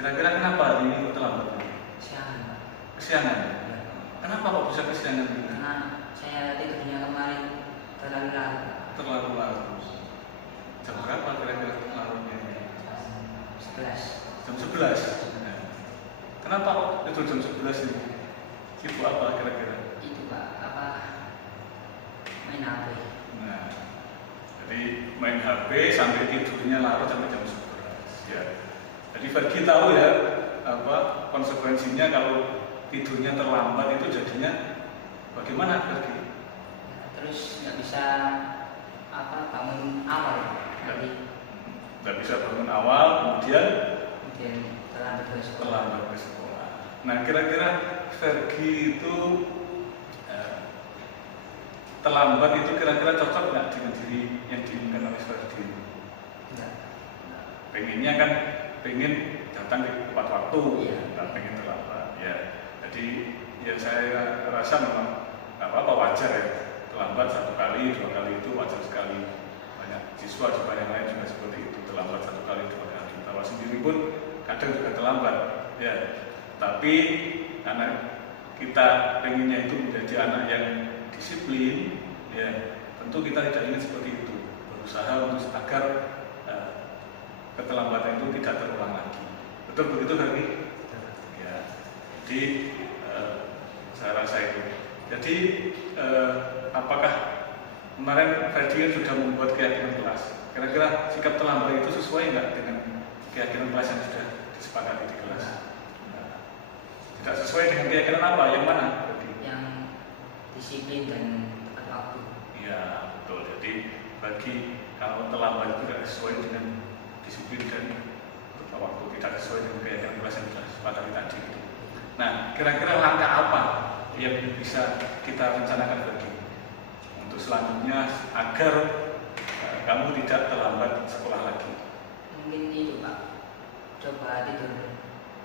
Kira-kira kenapa ini kok terlambat? Kesiangan, Pak. Kesiangan. Ya. Kenapa kok bisa kesiangan? Karena saya tidurnya kemarin terlalu larut. Terlalu larut. Jam berapa kira-kira larutnya? 11. Jam 11. Kenapa kok itu jam 11 ini? Sibuk apa kira-kira? Itu Pak, main HP. Nah, jadi main HP sampai tidurnya larut sampai jam 11. Ya. Jadi Fergie tahu ya konsekuensinya kalau tidurnya terlambat itu jadinya bagaimana Fergie? Terus nggak bisa bangun awal nanti. Nggak bisa bangun awal, kemudian Terlambat ke sekolah. terlambat ke sekolah. Nah, kira-kira Fergie itu terlambat itu kira-kira cocok nggak dengan diri yang diinginkan oleh Fergie? Enggak. Pengennya kan pengen datang di tepat waktu, Iya. nggak pengen terlambat. Ya, jadi ya saya rasa memang nggak apa-apa, wajar ya. Terlambat 1 kali, 2 kali itu wajar sekali. Banyak siswa juga yang lain juga seperti itu, terlambat 1 kali, 2 kali. Tawa sendiri pun kadang juga terlambat. Ya, tapi karena kita pengennya itu menjadi anak yang disiplin, ya tentu kita tidak ingin seperti itu. Berusaha untuk agar keterlambatan itu tidak terulang lagi. Betul begitu Fergie? Ya. Jadi saya rasa itu. Jadi apakah kemarin Fergie sudah membuat keyakinan kelas? Kira-kira sikap terlambat itu sesuai nggak dengan keyakinan kelas yang sudah disepakati di kelas? Tidak sesuai dengan keyakinan apa? Yang mana? Yang disiplin dan tepat waktu. Iya, betul. Jadi bagi kalau terlambat itu tidak sesuai dengan disiplin dan tepat waktu, tidak sesuai dengan keyakinan kelas yang sudah disepakati tadi. Nah, kira-kira langkah apa yang bisa kita rencanakan bagi untuk selanjutnya agar kamu tidak terlambat sekolah lagi? Mungkin itu Pak, coba tidur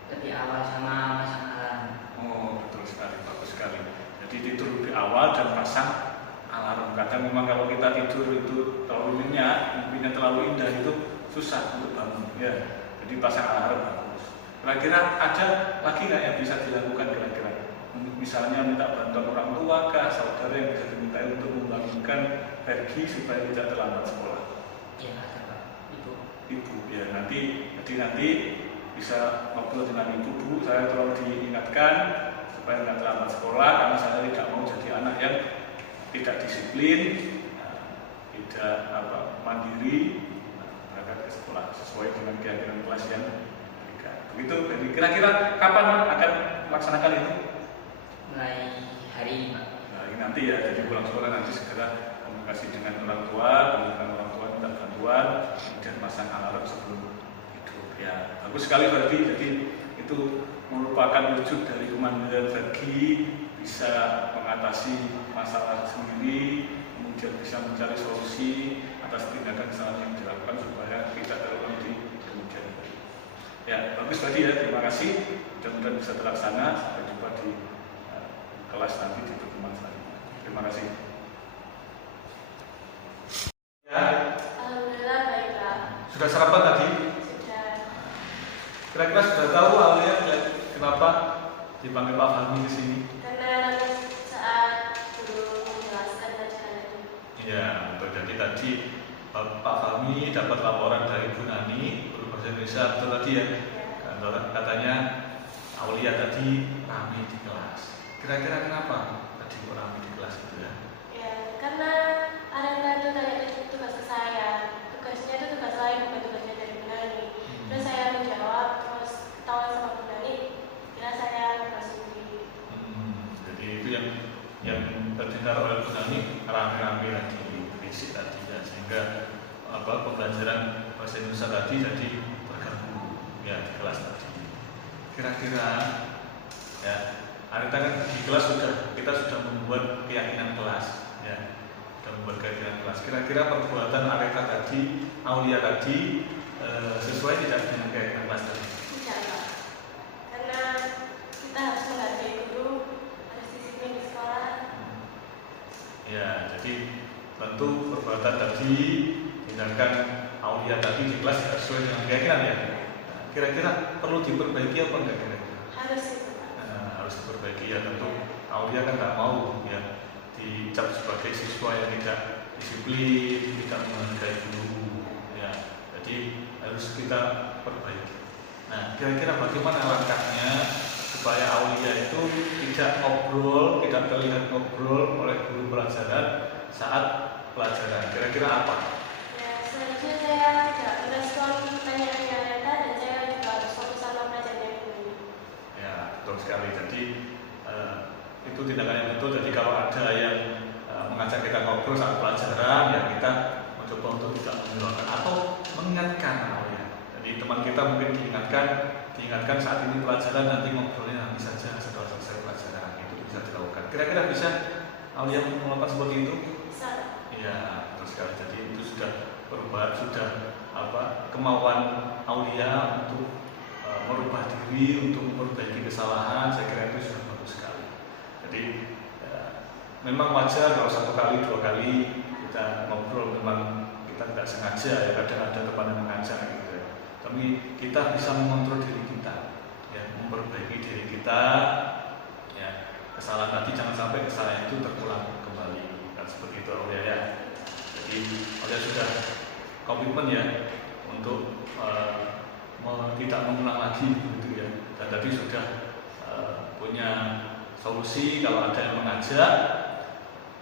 lebih awal sama masang alarm. Oh, betul sekali, bagus sekali. Jadi tidur lebih awal dan pasang alarm. Kadang memang kalau kita tidur itu terlalu nyenyak, mimpinya terlalu indah itu susah untuk bangun. Ya, jadi pasang alarm bagus. Kira-kira ada lagi nggak yang bisa dilakukan kira-kira? Misalnya minta bantuan orang tua kah, saudara yang bisa diminta untuk membangunkan Fergie supaya tidak terlambat sekolah. Iya ada Pak, Ibu, ya jadi nanti bisa ngobrol dengan ibu, Bu, saya tolong diingatkan supaya tidak terlambat sekolah karena saya tidak mau jadi anak yang tidak disiplin, tidak mandiri, berangkat ke sekolah sesuai dengan keyakinan kelas yang diberikan. Begitu. Jadi kira-kira kapan akan melaksanakan itu? mulai hari ini Pak. Nah, ini nanti ya, jadi pulang sekolah nanti segera komunikasi dengan orang tua, kemudian orang tua minta bantuan, kemudian pasang alarm sebelum tidur. Ya, bagus sekali Fergie. Jadi itu merupakan wujud dari kemandirian Fergie, bisa mengatasi masalah sendiri, kemudian bisa mencari solusi atas tindakan kesalahan yang dilakukan supaya tidak terulang di kemudian hari. Ya, bagus tadi ya, terima kasih. Mudah-mudahan bisa terlaksana. Sampai jumpa di kelas nanti di pertemuan selanjutnya. Terima kasih. Ya, Alhamdulillah baik Pak. sudah sarapan tadi? Sudah. Kira-kira sudah tahu awalnya kenapa dipanggil Pak Fahmi ke sini? Karena saat guru menjelaskan acara itu. Iya, betul. Jadi tadi Pak Fahmi dapat laporan dari Bu Nani, guru bahasa Indonesia, betul tadi ya? Katanya Aulia tadi ramai di kelas. Kira-kira kenapa tadi kok ramai di kelas itu ya? Ya, karena ada yang tanya tugas ke saya. Tugasnya itu tugas lain, bukan tugasnya dari Bu Nani. Terus saya menjawab, terus ketahuan sama Bu Nani, kira saya tugas sendiri. Jadi itu yang terdengar oleh Bu Nani rame-rame tadi, berisik tadi ya, sehingga pembelajaran bahasa Indonesia tadi jadi terganggu ya di kelas tadi. Kira-kira ya, Arita kan di kelas kita sudah membuat keyakinan kelas ya, sudah membuat keyakinan kelas. Kira-kira perbuatan Arita tadi, Aulia tadi sesuai tidak dengan keyakinan kelas tadi? Tidak Pak. Karena kita harus menghargai guru, harus disiplin di sekolah. Ya, jadi tentu perbuatan tadi, tindakan Aulia tadi di kelas tidak sesuai dengan keyakinan ya. Nah, kira-kira perlu diperbaiki apa enggak kira-kira? Harus itu Pak. Harus diperbaiki ya, tentu Aulia kan nggak mau ya dicap sebagai siswa yang tidak disiplin, tidak menghargai guru ya, jadi harus kita perbaiki. Nah, kira-kira bagaimana langkahnya supaya Aulia itu tidak ngobrol, tidak terlihat ngobrol oleh guru pelajaran saat pelajaran? Kira-kira apa? Ya, selanjutnya saya tidak merespon pertanyaan Reta dan saya juga harus fokus sama pelajaran ini. Ya, betul sekali. Jadi itu tindakan yang betul. Jadi kalau ada yang mengajak kita ngobrol saat pelajaran, ya kita mencoba untuk tidak menghiraukan atau mengingatkan Aulia. Jadi teman kita mungkin diingatkan saat ini pelajaran, nanti ngobrolnya nanti saja setelah selesai pelajaran. Itu bisa dilakukan. Kira-kira bisa Aulia melakukan seperti itu? Bisa. Iya, betul sekali. Jadi itu sudah perubahan, sudah kemauan Aulia untuk merubah diri, untuk memperbaiki kesalahan. Saya kira itu sudah bagus sekali. Jadi memang wajar kalau 1 kali 2 kali kita ngobrol, memang kita tidak sengaja ya, kadang ada teman yang mengajak gitu ya. Tapi kita bisa mengontrol diri kita, ya, memperbaiki diri kita, ya. Kesalahan tadi jangan sampai kesalahan itu terulang kembali, kan seperti itu Aulia ya. Jadi Aulia sudah komitmen ya untuk tidak mengulang lagi begitu ya. Dan tadi sudah punya solusi kalau ada yang mengajak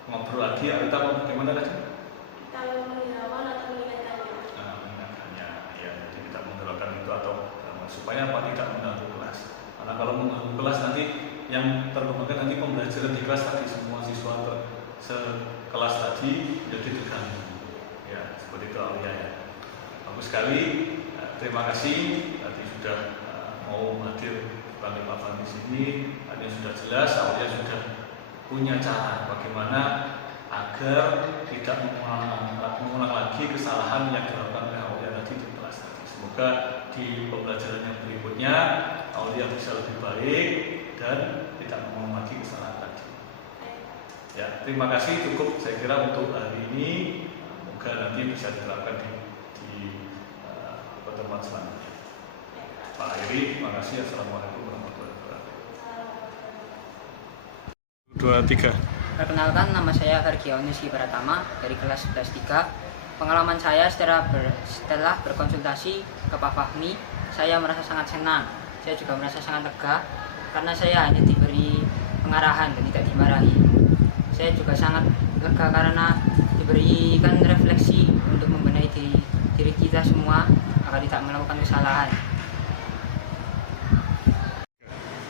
ngobrol lagi, atau bagaimana tadi? Kita menghiraukan atau mengingatkannya. Mengingatkannya, ya. Jadi kita menghiraukan itu atau supaya apa? Tidak mengganggu kelas. Karena kalau mengganggu kelas nanti yang terkembangkan nanti pembelajaran di kelas tadi, semua siswa sekelas tadi jadi terganggu. Ya, seperti itu Aulia ya. Bagus sekali. Terima kasih tadi sudah mau hadir Bang Pak Fahmi di sini. Tadi sudah jelas, Aulia sudah punya cara bagaimana agar tidak mengulang lagi kesalahan yang dilakukan oleh Aulia tadi di kelas tadi. Semoga di pembelajaran yang berikutnya Aulia bisa lebih baik dan tidak mengulang lagi kesalahan tadi. Ya, terima kasih, cukup saya kira untuk hari ini. Semoga nanti bisa diterapkan di pertemuan selanjutnya. Pak Iri, terima kasih. Assalamualaikum warahmatullahi wabarakatuh. 2, 3. Perkenalkan, nama saya Hargiawan Rizky Pratama dari kelas 11-3. Pengalaman saya setelah berkonsultasi ke Pak Fahmi, saya merasa sangat senang. Saya juga merasa sangat lega karena saya hanya diberi pengarahan dan tidak dimarahi. Saya juga sangat lega karena diberikan refleksi untuk membenahi diri kita semua agar tidak melakukan kesalahan.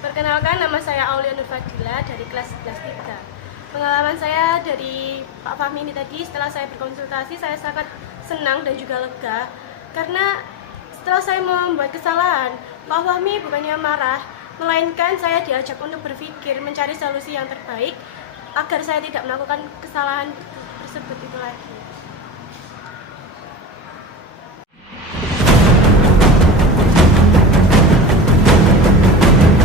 Perkenalkan, nama saya Aulia Nurfadila dari kelas 11-3. Pengalaman saya dari Pak Fahmi ini tadi, setelah saya berkonsultasi, saya sangat senang dan juga lega karena setelah saya membuat kesalahan, Pak Fahmi bukannya marah, melainkan saya diajak untuk berpikir mencari solusi yang terbaik agar saya tidak melakukan kesalahan tersebut itu lagi.